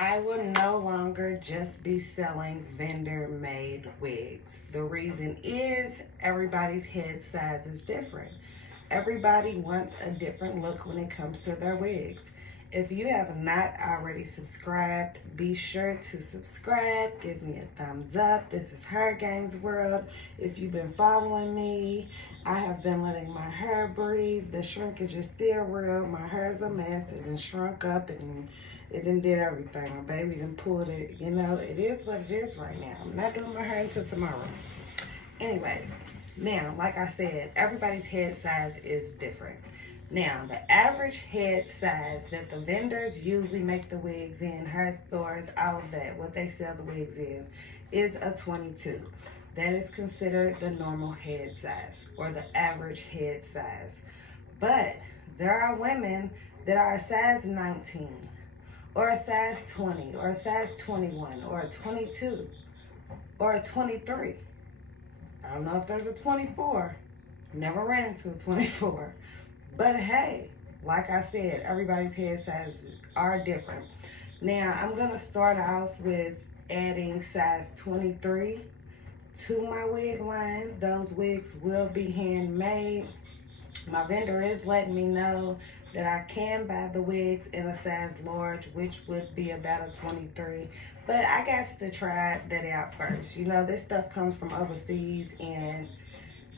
I will no longer just be selling vendor-made wigs. The reason is everybody's head size is different. Everybody wants a different look when it comes to their wigs. If you have not already subscribed, be sure to subscribe. Give me a thumbs up. This is Her Games World. If you've been following me, I have been letting my hair breathe. The shrinkage is still real. My hair is a mess. It done shrunk up and it done did everything. My baby done pulled it. You know, it is what it is right now. I'm not doing my hair until tomorrow. Anyways, now, like I said, everybody's head size is different. Now, the average head size that the vendors usually make the wigs in, hair stores, all of that, what they sell the wigs in, is a 22. That is considered the normal head size or the average head size. But there are women that are a size 19 or a size 20 or a size 21 or a 22 or a 23. I don't know if there's a 24. Never ran into a 24. But hey, like I said, everybody's head sizes are different. Now, I'm going to start off with adding size 23 to my wig line. Those wigs will be handmade. My vendor is letting me know that I can buy the wigs in a size large, which would be about a 23. But I got to try that out first. You know, this stuff comes from overseas and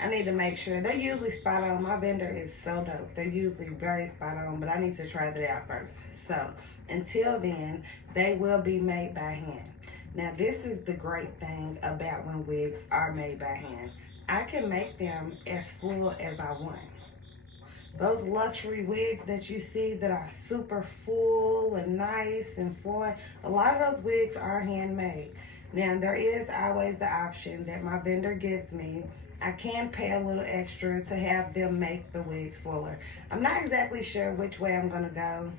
I need to make sure. They're usually spot on. My vendor is so dope. They're usually very spot on, but I need to try that out first. So until then, they will be made by hand. Now, this is the great thing about when wigs are made by hand. I can make them as full as I want. Those luxury wigs that you see that are super full and nice and flowing, a lot of those wigs are handmade. Now, there is always the option that my vendor gives me. I can pay a little extra to have them make the wigs fuller. I'm not exactly sure which way I'm gonna go.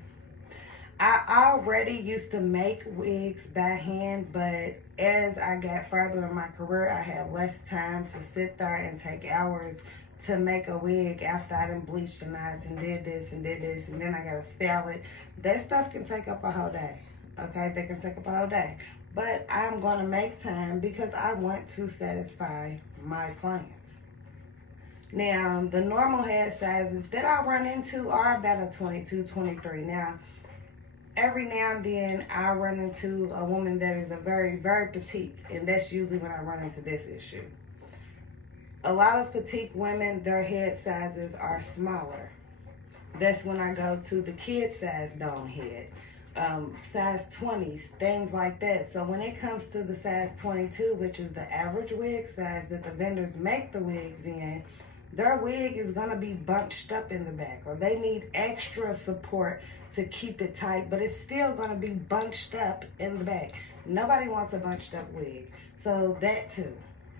I already used to make wigs by hand, but as I got further in my career, I had less time to sit there and take hours to make a wig after I done bleached the knots and did this, and then I gotta style it. That stuff can take up a whole day, okay? They can take up a whole day. But I'm gonna make time because I want to satisfy my clients. Now, the normal head sizes that I run into are about a 22, 23. Now, every now and then I run into a woman that is a very, very petite, and that's usually when I run into this issue. A lot of petite women, their head sizes are smaller. That's when I go to the kid size dome head. Size 20s, things like that. So when it comes to the size 22, which is the average wig size that the vendors make the wigs in, their wig is gonna be bunched up in the back, or they need extra support to keep it tight, but it's still gonna be bunched up in the back. Nobody wants a bunched up wig. So that too,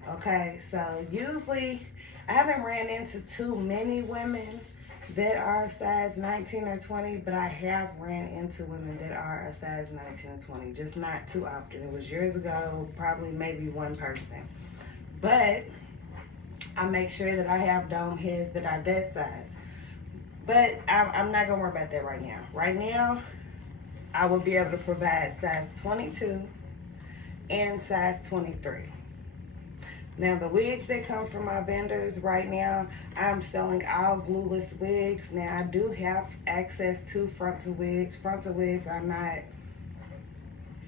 okay? So usually, I haven't ran into too many women that are size 19 or 20, but I have ran into women that are a size 19 or 20, just not too often. It was years ago, probably maybe one person. But I make sure that I have dome heads that are that size. But I'm not gonna worry about that right now. Right now, I will be able to provide size 22 and size 23. Now, the wigs that come from my vendors right now, I'm selling all glueless wigs. Now, I do have access to frontal wigs. Frontal wigs are not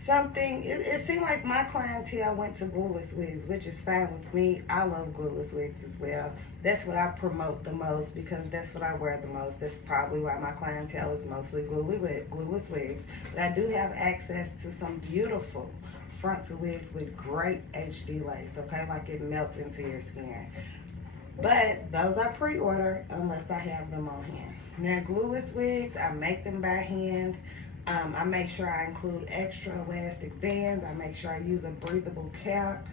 something, it seemed like my clientele went to glueless wigs, which is fine with me. I love glueless wigs as well. That's what I promote the most because that's what I wear the most. That's probably why my clientele is mostly glueless wigs. But I do have access to some beautiful frontal wigs with great HD lace, okay? Like it melts into your skin. But those are pre-order unless I have them on hand. Now, glueless wigs, I make them by hand. I make sure I include extra elastic bands. I make sure I use a breathable cap.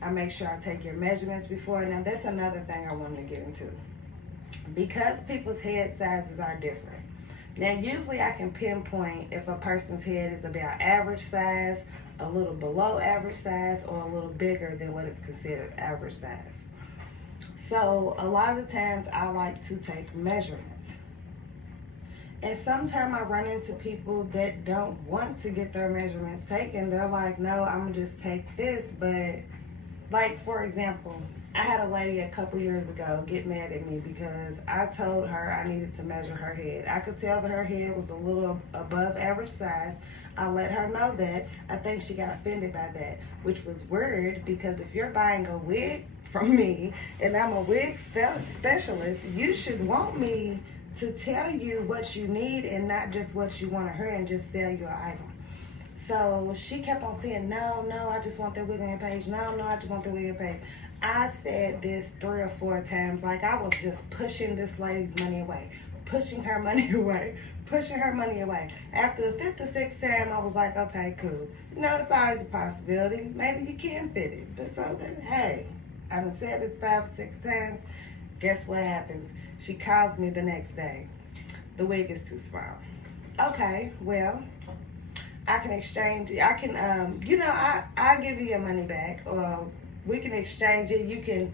I make sure I take your measurements before. Now, that's another thing I wanted to get into. Because people's head sizes are different. Now, usually I can pinpoint if a person's head is about average size, a little below average size, or a little bigger than what is considered average size. So, a lot of the times I like to take measurements. And sometimes I run into people that don't want to get their measurements taken. They're like, no, I'm gonna just take this. But like, for example, I had a lady a couple years ago get mad at me because I told her I needed to measure her head. I could tell that her head was a little above average size. I let her know that. I think she got offended by that, which was weird, because if you're buying a wig from me and I'm a wig specialist, you should want me to tell you what you need and not just what you want to hear and just sell your item. So she kept on saying, no, I just want that wig on your page. No, I just want the wig on your page. I said this 3 or 4 times, like I was just pushing this lady's money away, pushing her money away, pushing her money away. After the 5th or 6th time, I was like, okay, cool. You know, it's always a possibility. Maybe you can fit it. But so then, hey, I done said this 5 or 6 times. Guess what happens? She calls me the next day. The wig is too small. Okay, well, I can exchange it. I can, you know, I'll give you your money back, or we can exchange it. You can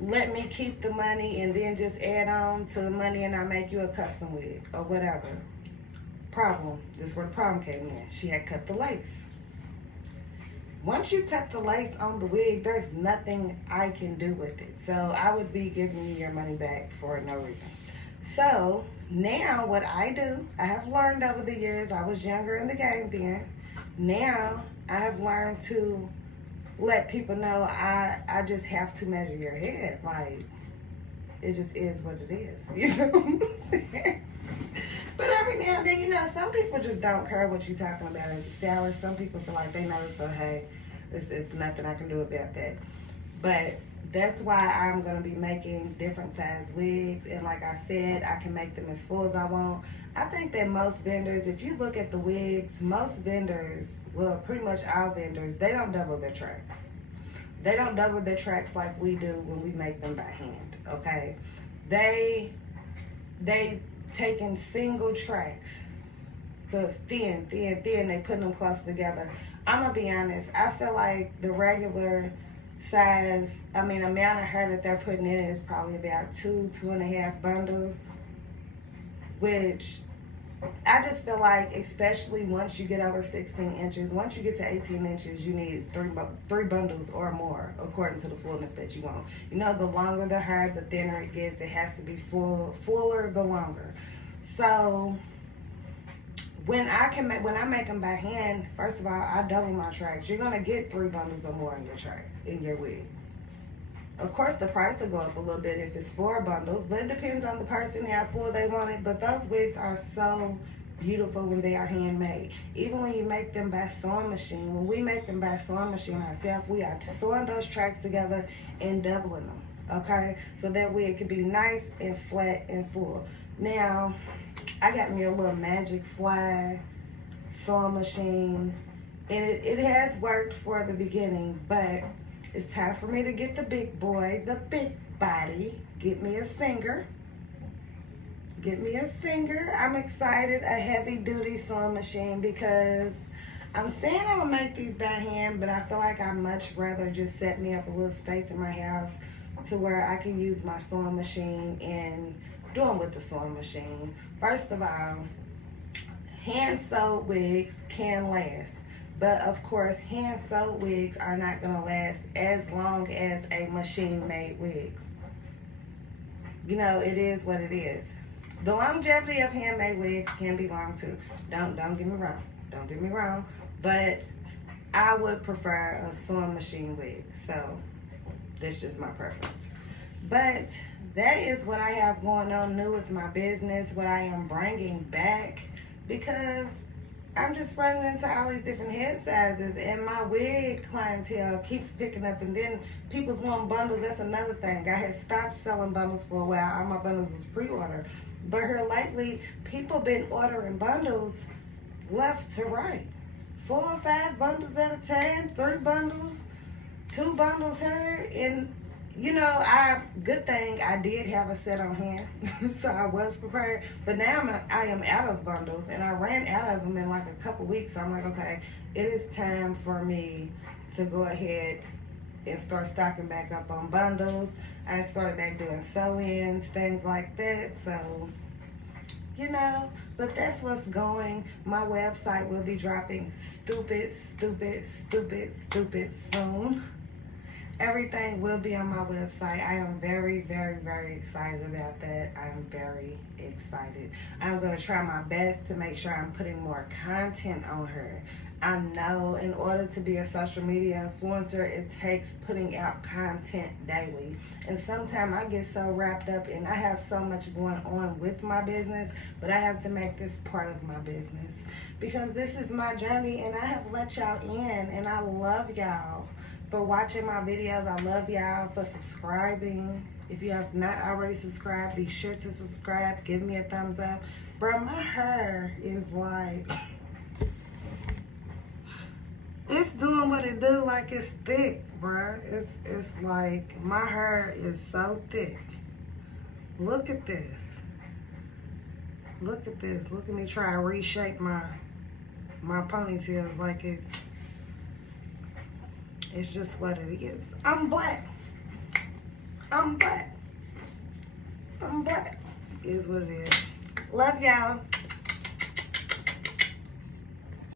let me keep the money and then just add on to the money and I'll make you a custom wig or whatever. Problem, this is where the problem came in. She had cut the lace. Once you cut the lace on the wig, there's nothing I can do with it. So I would be giving you your money back for no reason. So now what I do, I have learned over the years, I was younger in the game then. Now I have learned to let people know I just have to measure your head. Like, it just is what it is. You know what I'm saying? But every now and then, you know, some people just don't care what you're talking about as a stylist. Some people feel like they know, so hey, it's nothing I can do about that. But that's why I'm going to be making different size wigs. And like I said, I can make them as full as I want. I think that most vendors, if you look at the wigs, most vendors, well, pretty much all vendors, they don't double their tracks. They don't double their tracks like we do when we make them by hand, okay? They taking single tracks. So it's thin, they putting them close together. I'm gonna be honest, I feel like the regular size, amount of hair that they're putting in it is probably about 2.5 bundles, which I just feel like, especially once you get over 16 inches, once you get to 18 inches, you need three bundles or more, according to the fullness that you want. You know, the longer the hair, the thinner it gets. It has to be fuller the longer. So when I make them by hand, first of all, I double my tracks. You're gonna get 3 bundles or more in your track, in your wig. Of course, the price will go up a little bit if it's 4 bundles, but it depends on the person, how full they want it. But those wigs are so beautiful when they are handmade. Even when you make them by sewing machine, when we make them by sewing machine ourselves, we are sewing those tracks together and doubling them, okay? So that way it could be nice and flat and full. Now, I got me a little Magic Fly sewing machine, and it has worked for the beginning, but it's time for me to get the big boy, the big body. Get me a singer. Get me a singer. I'm excited, a heavy duty sewing machine, because I'm saying I'm gonna make these by hand, but I feel like I'd much rather just set me up a little space in my house to where I can use my sewing machine and do them with the sewing machine. First of all, hand sewed wigs can last. But of course, hand sewed wigs are not gonna last as long as a machine made wigs. You know, it is what it is. The longevity of handmade wigs can be long too. Don't get me wrong. Don't get me wrong. But I would prefer a sewing machine wig. So that's just my preference. But that is what I have going on new with my business, what I am bringing back, because I'm just running into all these different head sizes, and my wig clientele keeps picking up, and then people's wanting bundles. That's another thing. I had stopped selling bundles for a while. All my bundles was pre-order. But here lately, people been ordering bundles left to right. 4 or 5 bundles at a time, 3 bundles, 2 bundles here, and you know, good thing I did have a set on hand, so I was prepared. But now I am out of bundles, and I ran out of them in like a couple weeks. So I'm like, okay, it is time for me to go ahead and start stocking back up on bundles. I started back doing sew-ins, things like that. So you know, but that's what's going. My website will be dropping stupid soon. Everything will be on my website. I am very, very, very excited about that. I am very excited. I'm going to try my best to make sure I'm putting more content on her. I know in order to be a social media influencer, it takes putting out content daily. And sometimes I get so wrapped up and I have so much going on with my business, but I have to make this part of my business because this is my journey and I have let y'all in, and I love y'all for watching my videos. I love y'all for subscribing. If you have not already subscribed, be sure to subscribe. Give me a thumbs up. Bro, my hair is like, it's doing what it do, like it's thick, bro. It's like, my hair is so thick. Look at this. Look at this. Look at me try to reshape my ponytails like it's just what it is. I'm black. I'm black. I'm black. It is what it is. Love y'all.